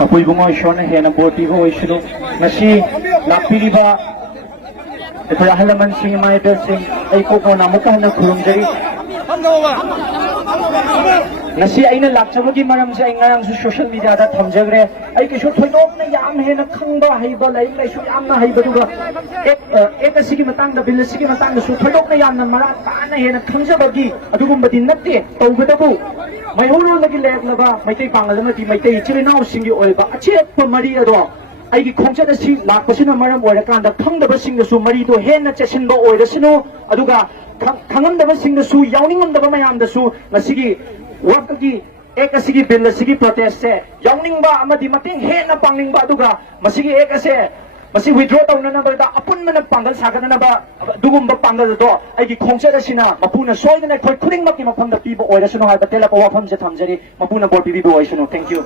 ꯑꯄꯣꯏꯕꯨꯡ ꯏꯁꯣꯔꯅ ꯍꯦꯟꯅ ꯕꯣꯔ ꯄꯤꯕ ꯑꯣꯏꯁꯅꯨ ꯉꯁꯤ ꯂꯥꯛꯄꯤꯔꯤꯕ ꯑꯩꯈꯣꯏ ꯑꯍꯜ ꯂꯃꯟꯁꯤꯡ ꯏꯃꯥ ꯏꯕꯦꯜꯁꯤꯡ ꯑꯩ ꯀꯣꯛꯅ ꯑꯃꯨꯛꯀ ꯍꯟꯅ ꯈꯨꯔꯨꯝꯖꯔꯤ ngasi aina lakchabagi maramse ai ngarangsu social media da thamjagre ai kisu thoidokna yam hena khangba haiba lai lai su yamna haiba duga ek asigi matang da bil asigi matang da su thoidokna yamna mara kana hena khangjabagi adugumbadi natte tawgadabu maihoro lagi leklaba maitai pangal amati maitai chirinaw singi oiba achep mari ado aigi khongchada si lakpasina maram oirakanda khangdaba singda su mari do hena chesinba oirasinu aduga khangandaba singda su yawningandaba mayamda su ngasigi Waqf ki ek asigi bill asigi protest se yawning ba amadi mating he na pangning ba duga masigi ek ase masi withdraw tawna na ba da apun man pangal sagana na ba dugum ba pangal do ai gi khongcha da sina mapuna soida na khoi khuring mak ki mafam da pi bo oira suno ha ba tela pa wafam se thamjari mapuna bor pi bi bo oisunu thank you